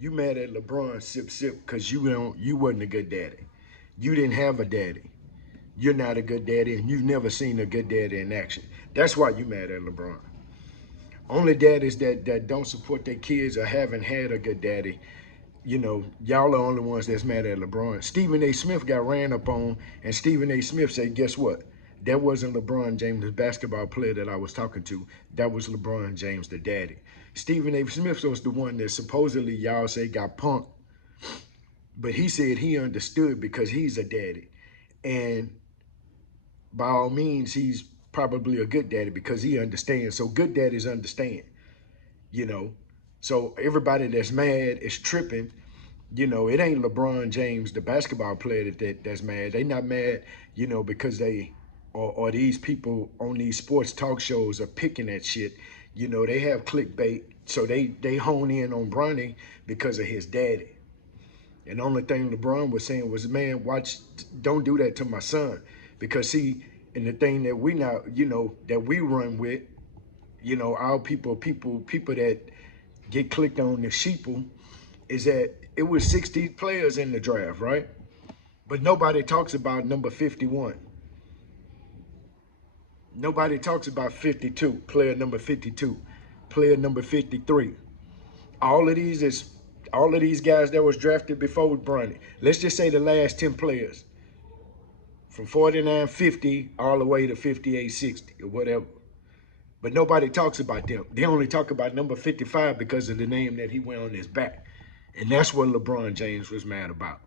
You mad at LeBron sip sip because you wasn't a good daddy. You didn't have a daddy. You're not a good daddy, and you've never seen a good daddy in action. That's why you mad at LeBron. Only daddies that don't support their kids or haven't had a good daddy, y'all are the only ones that's mad at LeBron. Stephen A. Smith got ran up on, and Stephen A. Smith said, guess what? That wasn't LeBron James, the basketball player that I was talking to. That was LeBron James, the daddy. Stephen A. Smith was the one that supposedly y'all say got punked, but he said he understood because he's a daddy. And by all means, he's probably a good daddy because he understands. So good daddies understand, you know. So everybody that's mad is tripping. It ain't LeBron James, the basketball player, that's mad. They not mad, because they or these people on these sports talk shows are picking at shit. They have clickbait, so they hone in on Bronny because of his daddy. And the only thing LeBron was saying was, man, don't do that to my son. Because see, and the thing that we now, that we run with, our people that get clicked on the sheeple, is that it was 60 players in the draft, right? But nobody talks about number 51. Nobody talks about 52, player number 52, player number 53. All of these guys that was drafted before Bronny. Let's just say the last 10 players, from 49-50 all the way to 58-60 or whatever. But nobody talks about them. They only talk about number 55 because of the name that he went on his back. And that's what LeBron James was mad about.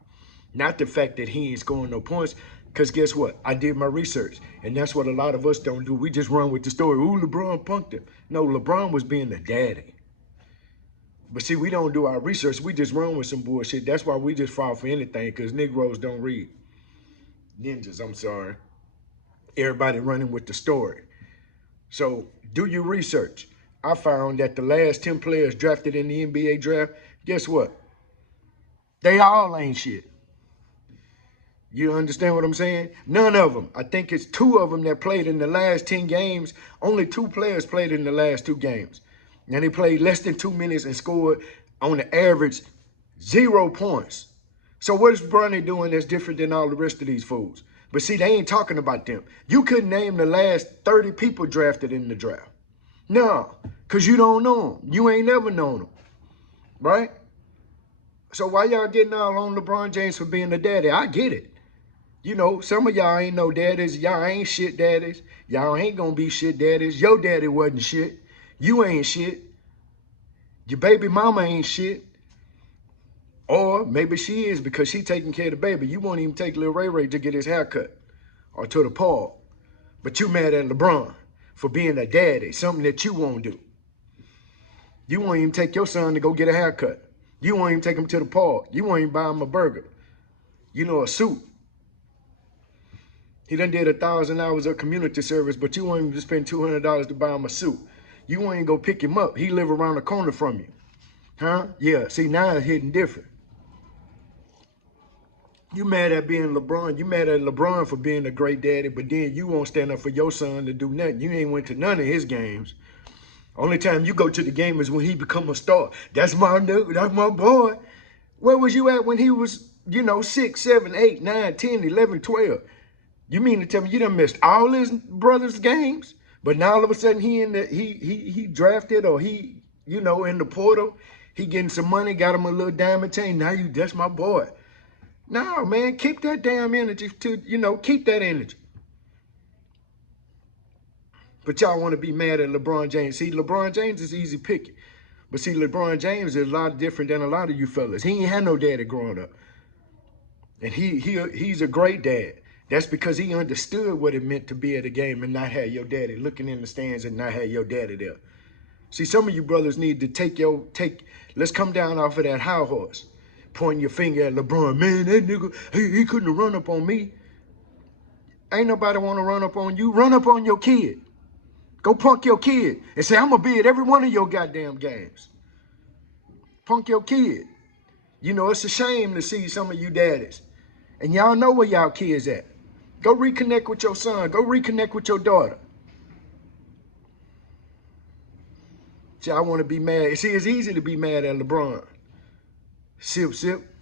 Not the fact that he ain't scoring no points, because guess what? I did my research, and that's what a lot of us don't do. We just run with the story. Ooh, LeBron punked him. No, LeBron was being the daddy. But see, we don't do our research. We just run with some bullshit. That's why we just fall for anything, because Negroes don't read. Ninjas, I'm sorry. Everybody running with the story. So do your research. I found that the last 10 players drafted in the NBA draft, guess what? They all ain't shit. You understand what I'm saying? None of them. I think it's 2 of them that played in the last 10 games. Only 2 players played in the last 2 games. And they played less than 2 minutes and scored on the average 0 points. So what is Bronny doing that's different than all the rest of these fools? But see, they ain't talking about them. You couldn't name the last 30 people drafted in the draft. No, because you don't know them. You ain't never known them, right? So why y'all getting all on LeBron James for being the daddy? I get it. Some of y'all ain't no daddies. Y'all ain't shit daddies. Y'all ain't gonna be shit daddies. Your daddy wasn't shit. You ain't shit. Your baby mama ain't shit. Or maybe she is because she taking care of the baby. You won't even take Lil Ray Ray to get his haircut or to the park. But you mad at LeBron for being a daddy, something that you won't do. You won't even take your son to go get a haircut. You won't even take him to the park. You won't even buy him a burger. A suit. He done did 1,000 hours of community service, but you won't even spend $200 to buy him a suit. You won't even go pick him up. He live around the corner from you. Huh? Yeah, see, now it's hitting different. You mad at being LeBron. You mad at LeBron for being a great daddy, but then you won't stand up for your son to do nothing. You ain't went to none of his games. Only time you go to the game is when he become a star. That's my nigga. That's my boy. Where was you at when he was, 6, 7, 8, 9, 10, 11, 12? You mean to tell me you done missed all his brothers' games? But now all of a sudden he drafted, or he, in the portal, he getting some money, got him a little diamond chain. Now that's my boy. No, man, keep that damn energy keep that energy. But y'all want to be mad at LeBron James. See, LeBron James is easy picking. But see, LeBron James is a lot different than a lot of you fellas. He ain't had no daddy growing up. And he's a great dad. That's because he understood what it meant to be at a game and not have your daddy looking in the stands and not have your daddy there. See, some of you brothers need to let's come down off of that high horse. Pointing your finger at LeBron. Man, that nigga, he couldn't have run up on me. Ain't nobody want to run up on you. Run up on your kid. Go punk your kid and say, I'm going to be at every one of your goddamn games. Punk your kid. It's a shame to see some of you daddies. And y'all know where y'all kids at. Go reconnect with your son. Go reconnect with your daughter. See, I want to be mad. See, it's easy to be mad at LeBron. Sip, sip.